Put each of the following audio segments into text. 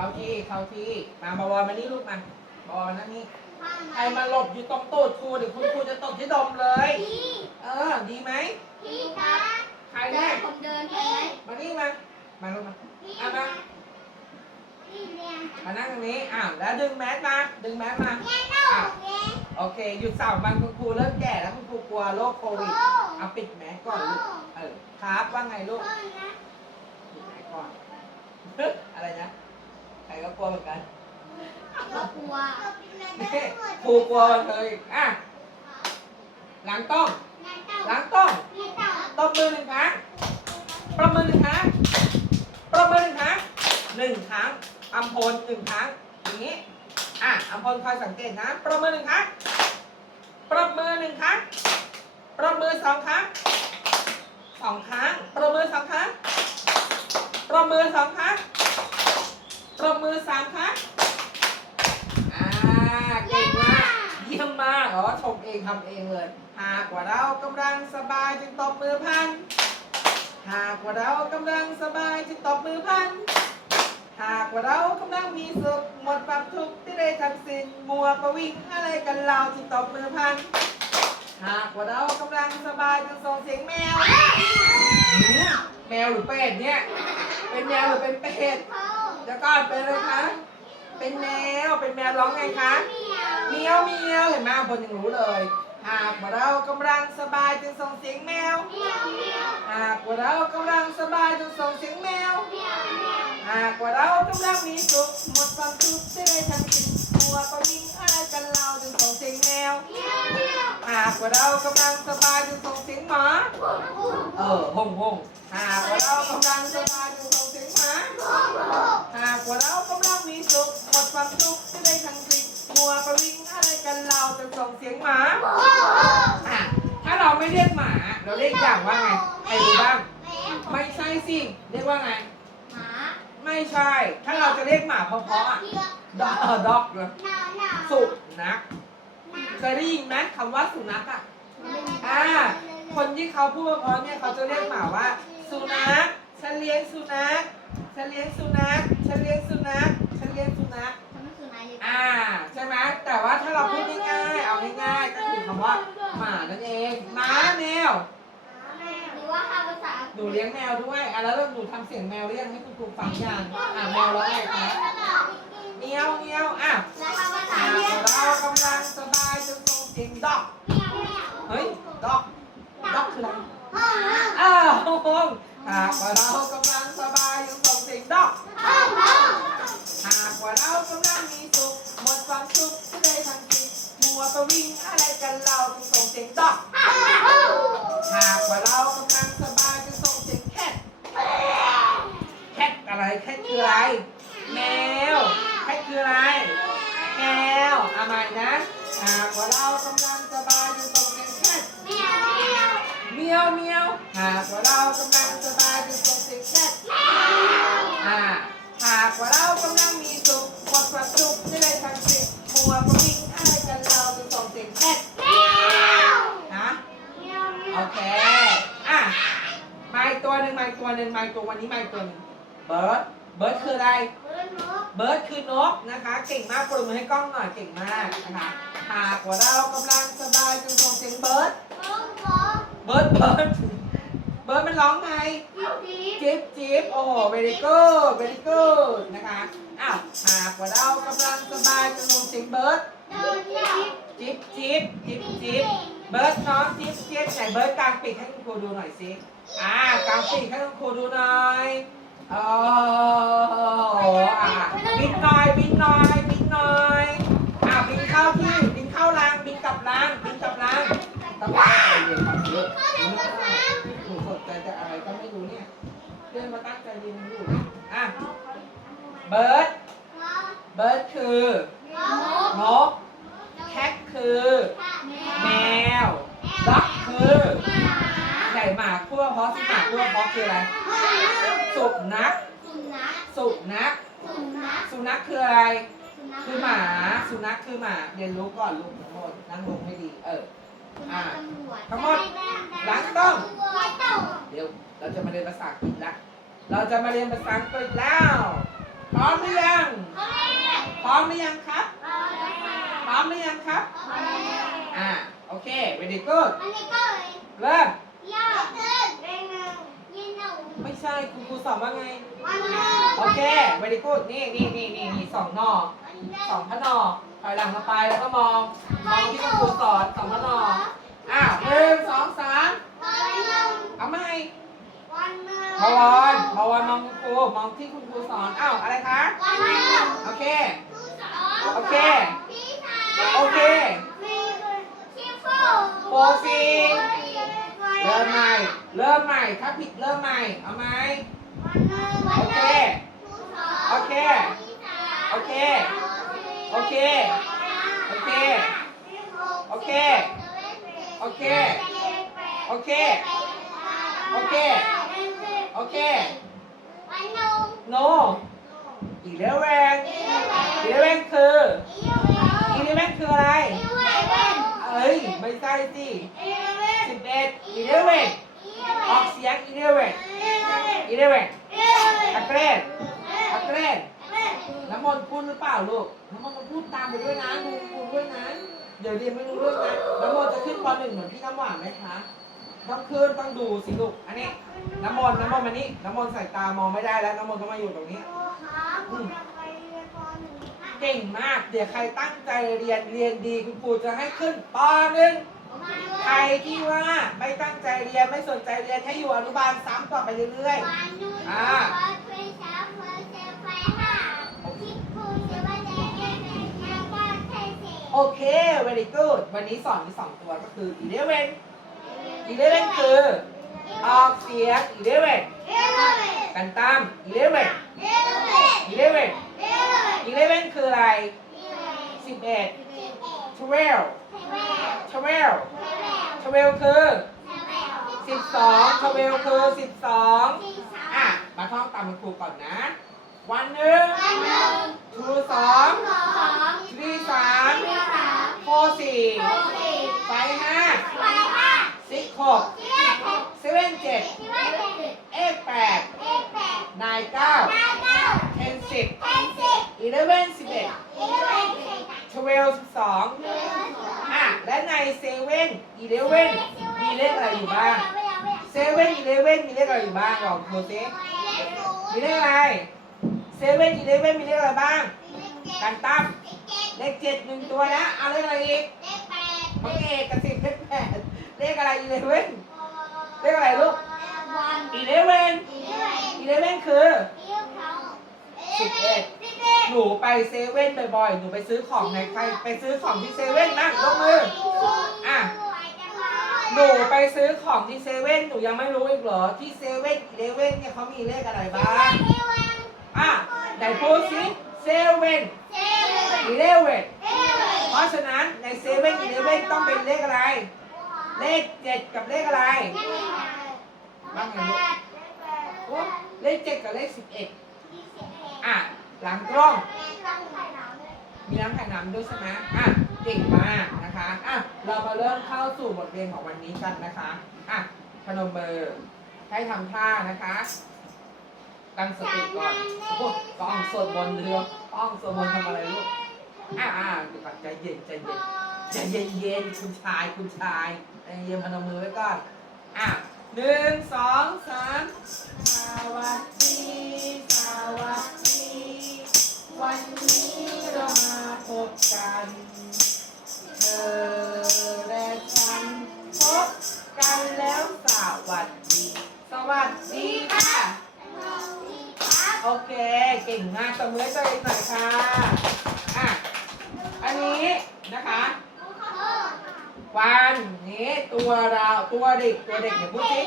เข้าที่เข้าที่มาบวรมานี่ลูกมาบวรมานั่งนี่ใครมาหลบอยู่ตรงตูดครูเดี๋ยวคุณครูจะตบที่ดมเลยเออ ดีไหมพี่ครับใครเดิเนี่ยนผมเดินไปไหมมานี่มา มาลูกมาพี่อะมาพี่เรียนมานั่งตรงนี้อ้าวแล้วดึงแมสมา ดึงแมสมา เรียนต้องเรียนโอเค หยุดสามวันคุณครูเริ่มแก่แล้วคุณครูกลัวโรคโควิด เอาปิดแมสก่อนลูก เออ ครับว่าไงลูกพ่อนะปิดแมสก่อน อะไรนะใค รก็กลัวเหมือนกันก็กลัวนี่ครูกลัวมันเลยอะหลังต้องหลังต้องพี่ต้องตบมือหนึ่งครั้งประมือหนึ่งครั้งประมือหนึ่งครั้งหนึ่งครั้งอัมพลหนึ่งครั้งอย่างนี้อะอัมพลคอยสังเกตนะประมือหนึ่งครั้งประมือหนึ่งครั้งประมือสองครั้งสองครั้งประมือสองครั้งประมือสองครั้ง ประมือสามครั้งอ่าเก่งมากเยี่ยมมากอ๋อชมเองทำเองเลย หากว่าเรากำลังสบายจึงตบมือพัน หากว่าเรากำลังสบายจึงตบมือพัน หากว่าเรากำลังมีสุขหมดความทุกข์ที่ได้ทั้งสิ้นมัวประวิ่งอะไรกันเราจึงตบมือพัน หากว่าเรากำลังสบายจึงส่งเสียงแมวหืมแมวหรือเป็ดเนี่ย เป็นแมวหรือเป็นเป็ด พ่อ แล้วก็เป็นอะไรคะ เป็นแมว เป็นแมวร้องไงคะเมียวเมียวเห็นไหมบนยังรู้เลย หากว่าเรากำลังสบายจึงส่งเสียงแมวเมียวเมียวหากว่าเรากำลังสบายจึงส่งเสียงแมวเมียวเมียวหากว่าเรากำลังมีสุขหมดความทุกข์ที่ได้ทั้งสิ้นมัวประวิงอะไรกันเราจึงส่งเสียงแมวเมียวเมียวหากว่าเรากำลังสบายจึงส่งเสียงหมาพุ่งพุ่งเออฮงฮงหากว่าเรากำลังสบายจึงส่งเสียง หมาพุ่งพุ่งหากว่าเรากำลังมีสุขหมดความทุกข์ที่ได้ทั้งสิ้นมัวประวิงอะไรกันเราจึงส่งเสียงหมาพุ่งพุ่งอะถ้าเราไม่เรียกหมา เราเรียกอย่างว่าไงใครรู้บ้างแม่ไม่ใช่สิเรียกว่าไงหมาไม่ใช่ ถ้าเราจะเรียกหมาเพราะๆอะด็อกด็อกเลยหนาวหนาวสุนัขเคยได้ยินไหมคำว่าสุนัขอะอ่าคนที่เขาพูดเพราะๆเนี่ยเขาจะเรียกหมาว่า สุนัขฉันเลี้ยงสุนัข ฉันเลี้ยงสุนัขฉันเลี้ยงสุนัขฉันเลี้ยงสุนัขทำให้สุนัขเยอะอ่าใช่ไหมแต่ว่าถ้าเราพูดง่ายๆเอาง่ายๆก็คือคำว่าหมานั่นเองหมาแมวหรือว่าห้าภาษาหนูเลี้ยงแมวด้วยอะแล้วหนูทำเสียงแมวหรือยังให้คุณครูฟังยังอะแมวร้องไงคะเมียวเมียวอะแล้วห้าภาษาหากเรียกเรากำลังสบายจะส่งเสียงด็อกเฮ้ยด็อกด็อกคืออะไรอ้าวงงหากว่าเรากำลัง สบายจะส่งเสียงด็อกหากว่าเรากำลังมีสุขหมดความทุกข์ที่ได้ทั้งสิ้นมัวประวิ่งอะไรกันเราจะส่งเสียงด็อกหากว่าเรากำลังสบายจะส่งเสียงแคทแคทอะไรแคทคืออะไรแมวแคทคืออะไรแมวเอาใหม่นะหากว่าเรากำลังสบายจะส่งเสียงแคทเมียวเมียวหากว่าเรากำลังส ว่าเรากำลังมีสุขหมดความทุกข์ที่ได้ทั้งสิ้นมัวประวิ่งอะไรกันเราจะส่งเสียงแคทนะโอเคอะมาอีกตัวหนึ่งมาอีกตัวหนึ่งมาอีกตัววันนี้มาอีกตัวหนึ่งเบิร์ดเบิร์ดคืออะไร เบิร์ดคือนกนะคะ เก่งมากปรบมือให้กล้องหน่อยเก่งมากนะคะหากว่าเรากำลังสบายจงส่งเสียงเบิร์ดเบิร์ดเบิร์ดเบิร์ดมันร้องไง จิ๊บจิ๊บโอ้โห very good very good นะคะ อ้าว หากว่าเรากำลังสบายจงส่งเสียงเบิร์ดจิ๊บจิ๊บจิ๊บจิ๊บเบิร์ดน้องจิ๊บจิ๊บไหนเบิร์ดกลางปีกให้คุณครูดูหน่อยสิ อ่ากลางปีกให้คุณครูดูหน่อยโอ้โหอะบินหน่อยบินหน่อยบินหน่อยอะบินเข้าที่บินเข้ารังบินกลับรังบินกลับรังต้องใจเย็นก่อนลูกหนูสนใจแต่อะไรก็ไม่รู้เนี่ยเรื่องมาตั้งใจ เรียนอยู่อะเบิร์ดเบิร์ดคือนกแคทคือแมวด็อกคือไก่หมาคั่วเพราะสิหมาคั่วเพราะคืออะไรสุนัขสุนัขสุนัขคืออะไรคือหมาสุนัขคือหมาเรียนรู้ก่อนลูกทั้งหมดนั่งลงให้ดีเออเดี๋ยวเราจะมาเรียนภาษาอังกฤษละ เราจะมาเรียนภาษาอังกฤษแล้ว พร้อมหรือยังเขาเรียกพร้อมหรือยังครับเอาเลยค่ะพร้อมหรือยังครับเอาเลยค่ะอ่า โอเค very good อันนี้ก็เลยเริ่มย่อขึ้นเร่งหนึ่งยืนหนึ่งไม่ใช่คุณครูสอนว่าไงวันหนึ่งโอเค very good นี่นี่นี่นี่นี่สองหนอวันหนึ่งสองพระหนอถอยหลังเข้าไปแล้วก็มอง มองที่คุณครูสอนสองพระหนออ้าวหนึ่งสองสามวันหนึ่งเอาไหมวันหนึ่ง พาวอนพาวอนมองคุณครูมองที่คุณครูสอนอ้าวอะไรคะวันหนึ่งโอเค โอโอเคเคพี่สาวโอเคมีที่โฟโฟซีเริ่มใหม่ เริ่มใหม่ ถ้าผิดเริ่มใหม่ เอาไหมวันหนึ่งโอเค โอเค โอเค โอเค โอเค โอเค โอเค โอเค โอเค โอเควันหนึ่ง no อีเลเวนอีเลเวนคืออีเลเวนคืออะไร เอ้ย ไม่ใช่สิสิบเอ็ดอีเลเวนออกเสียงอีเลเวนอีเลเวนอักเกรนอักเกรนน้ำมนต์พูดหรือเปล่าลูก น้ำมนต์มาพูดตามไปด้วยนะดูครูด้วยนะ เดี๋ยวเรียนไม่รู้เรื่องนะ น้ำมนต์จะขึ้นปหนึ่งเหมือนพี่น้ำหวานไหมคะ ต้องขึ้นต้องดูสิลูก อันนี้ น้ำมนต์น้ำมนต์มานี่น้ำมนต์ใส่ตามองไม่ได้แล้ว น้ำมนต์ต้องมาอยู่ตรงนี้เก่งมาก เดี๋ยวใครตั้งใจเรียนเรียนดีคุณครูจะให้ขึ้นปหนึ่งใครที่ว่าไม่ตั้งใจเรียนไม่สนใจเรียนให้อยู่อนุบาลซ้ำต่อไปเรื่อยๆโอเค very good วันนี้สอนมีสองตัวก็คือ eleven eleven คือ ออกเสียง eleven กันตาม eleven eleven eleven คืออะไรสิบเอ็ด twelve twelve twelve คือสิบสอง twelve คือสิบสองอะ มาท่องตามคุณครูก่อนนะ วันหนึ่ง two สอง three สาม four สี่ five ห้า six หก seven เจ็ด eight แปด nine เก้า ten สิบ eleven สิบเอ็ด twelve สิบสองอะและในเซเว่นอีเลเว่นมีเลขอะไรอยู่บ้างเซเว่นอีเลเว่นมีเลขอะไรอยู่บ้างลองดูสิมีเลขอะไรเซเว่นอีเลเว่นมีเลขอะไรบ้างการตั้มเลขเจ็ดหนึ่งตัวนะเอาเลขอะไรอีกมันเอกกับสิบเลขแปด เลขอะไรอีเลเว่นเลขอะไรลูกอีเลเว่นอีเลเว่นคือสิบเอ็ดหนูไปเซเว่นบ่อยๆ หนูไปซื้อของในใครไปซื้อของที่เซเว่นบ้างยกมืออะหนูไปซื้อของที่เซเว่นหนูยังไม่รู้อีกเหรอ ที่เซเว่นอีเลเว่นเนี่ยเขามีเลขอะไรบ้างอะไหนพูดสิเซเว่นอีเลเว่นเพราะฉะนั้นในเซเว่นอีเลเว่นต้องเป็นเลขอะไร เลขเจ็ดกับเลขอะไรโอ้เลขเจ็ดกับเลขสิบเอ็ดอะหลังกล้อง มีน้ำแข็งน้ำด้วยใช่ไหมอะเก่งมากนะคะอะเรามาเริ่มเข้าสู่บทเรียนของวันนี้กันนะคะอะพนมมือให้ทำท่านะคะตั้งสติก่อนโอ้กล้องสวดมนต์เรือกล้องสวดมนต์ทำอะไรลูกอะอะเดี๋ยวก่อนใจเย็นใจเย็นใจเย็นเย็นคุณชายคุณชาย ใจเย็นพนมมือไว้ก่อน อะหนึ่งสองสามสวัสดี สวัสดี วันนี้เรามาพบกัน เธอและฉันพบกันแล้วสวัสดี สวัสดีค่ะ โอเค เก่งมากตบมือให้ตัวเองหน่อยค่ะ อะ อันนี้นะคะ วันนี้ตัวเราตัวเด็กตัวเด็กเนี่ยพูดสิ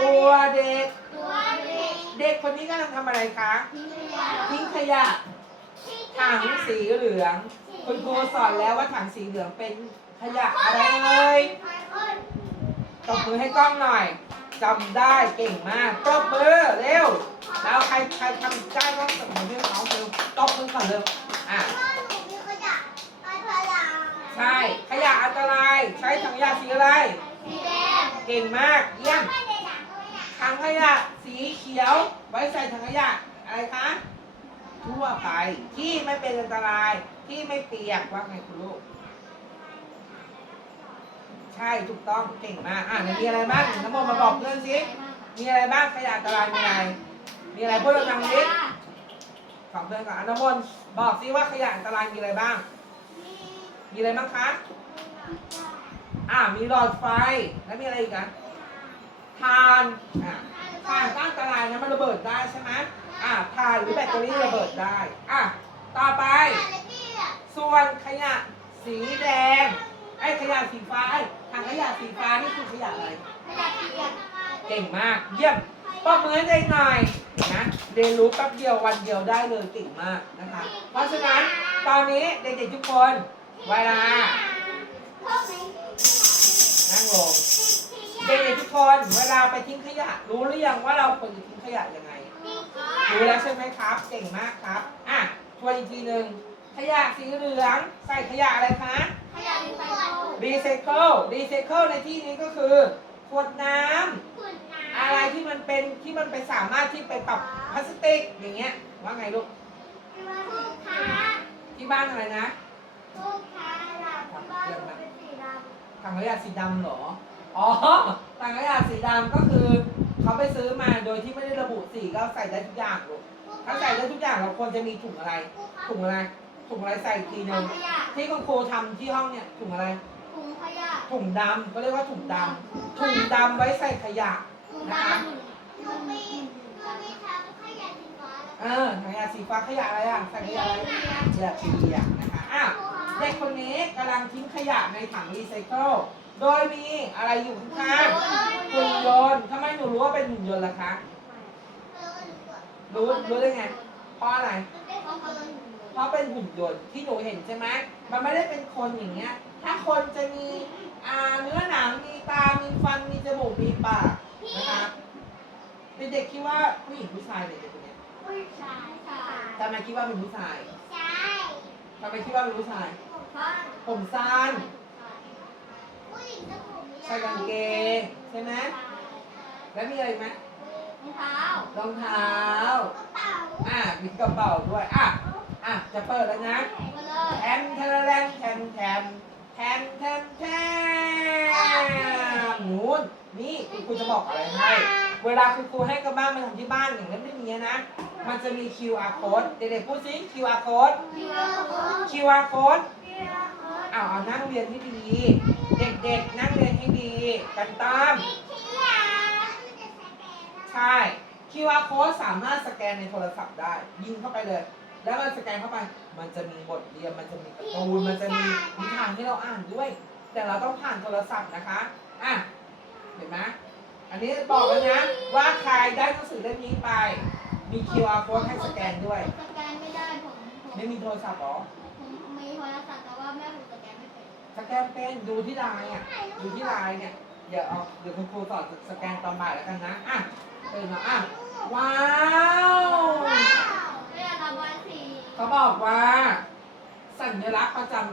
ตัวเด็ก เด็กคนนี้กำลังทำอะไรคะทิ้งขยะถังสีเหลือง คุณครูสอนแล้วว่าถังสีเหลืองเป็นขยะอะไรเอ่ยตบมือให้กล้องหน่อยจำได้เก่งมากตบมือเร็วแล้วใครใครทำได้ก็ตบมือให้เขาเร็วตบมือก่อนเร็วอะใช่ขยะอันตราย ใช้ถังขยะสีอะไรเก่งมากเยี่ยมถังขยะสีเขียว ไว้ใส่ถังขยะอะไรคะทั่วไปที่ไม่เป็นอันตรายที่ไม่เปียกว่าไงคุณลูกใช่ถูกต้องเก่งมากอะไหนมีอะไรบ้างน้ำมนต์มาบอกเพื่อนสิมีอะไรบ้างขยะอันตรายมีอะไรมีอะไรพูดดังๆสิของเพื่อนก่อนอะน้ำมนต์บอกสิว่าขยะอันตรายมีอะไรบ้าง มีอะไรบ้างคะ อะมีหลอดไฟแล้วมีอะไรอีกอะทานอะทานก็อันตรายนะมันระเบิดได้ใช่ไหมอะทานหรือแบตเตอรี่ระเบิดได้อะต่อไป ส่วนขยะสีแดงไอ้ขยะสีฟ้าไอ้ทางขยะสีฟ้านี่คือขยะอะไรเก่งมากเยี่ยมปรบมือให้หน่อยนะเรียนรู้แป๊บเดียววันเดียวได้เลยเก่งมากนะคะ เพราะฉะนั้นตอนนี้เด็กๆทุกคนเวลา นั่งลงเด็กๆทุกคนเวลาไปทิ้งขยะ รู้หรือยังว่าเราควรจะทิ้งขยะยังไง รู้แล้วใช่ไหมครับ เก่งมากครับ อะทวนอีกทีหนึ่งขยะสีเหลืองใส่ขยะอะไรคะรีไซเคิลรีไซเคิลในที่นี้ก็คือขวดน้ำอะไรที่มันเป็นที่มันไปสามารถที่ไปปรับพลาสติกอย่างเงี้ยว่าไงลูกที่บ้านอะไรนะ ถังขยะสีดำเหรอ อ๋อ ถังขยะสีดำก็คือเขาไปซื้อมาโดยที่ไม่ได้ระบุสีก็ใส่ได้ทุกอย่างลูกถ้าใส่ได้ทุกอย่างเราควรจะมีถุงอะไร ถุงอะไร ถุงอะไรใส่อีกทีหนึ่งที่คุณครูทำที่ห้องเนี่ยถุงอะไร ถุงดำก็เรียกว่าถุงดำถุงดำไว้ใส่ขยะเออถังขยะสีฟ้าขยะอะไรอะใส่ขยะอะไรขยะเปียกนะคะอ้าว เด็กคนนี้กำลังทิ้งขยะในถังรีไซเคิล โดยมีอะไรอยู่ข้างๆหุ่นยนต์ทำไมหนูรู้ว่าเป็นหุ่นยนต์ล่ะคะ รู้รู้ได้ไง เพราะอะไร เพราะเป็นหุ่นยนต์ที่หนูเห็นใช่ไหมมันไม่ได้เป็นคนอย่างเงี้ย ถ้าคนจะมีอ่าเนื้อหนัง มีตา มีฟัน มีจมูก มีปากนะคะเด็กๆคิดว่าผู้หญิงผู้ชายเด็กๆคนเนี้ยทำไมคิดว่าเป็นผู้ชาย ทำไมคิดว่าเป็นผู้ชาย ผมสั้นใส่กางเกงใช่ไหมแล้วมีอะไรอีกไหมรองเท้าอะมีกระเป๋าด้วย อะ อะ จะเปิดแล้วนะแทมแทมแทมแทมแทมแทมแทมแทมหนูนนี่คุณครูจะบอกอะไรให้ เวลาคุณครูให้กับบ้านมาทำที่บ้านอย่างนั้นไม่มีนะ มันจะมี QR code เด็กๆพูดสิ QR code QR code อ้าวเอานั่งเรียนให้ดี เด็กๆ นั่งเรียนให้ดี กันตาม ใช่ QR code สามารถสแกนในโทรศัพท์ได้ ยิงเข้าไปเลย แล้วมันสแกนเข้าไป มันจะมีบทเรียน มันจะมีการ์ตูน มันจะมีนิทานให้เราอ่านด้วย แต่เราต้องผ่านโทรศัพท์นะคะ อะ เห็นไหมอันนี้บอกแล้วนะว่าใครได้หนังสือเล่มนี้ไป มี QR code ให้สแกนด้วย สแกนไม่ได้ผมผมไม่มีโทรศัพท์หรอ ผมมีโทรศัพท์แต่ว่าแม่ผมสแกนไม่เป็นสแกนเป็นดูที่ไลน์อะดูที่ไลน์เนี่ยเดี๋ยวเอาเดี๋ยวคุณครูสอนสแกนตอนบ่ายแล้วกันนะ อะตื่นมาอะ ว้าวเรียกระบายสีเขาบอกว่า สัญลักษณ์ประจำ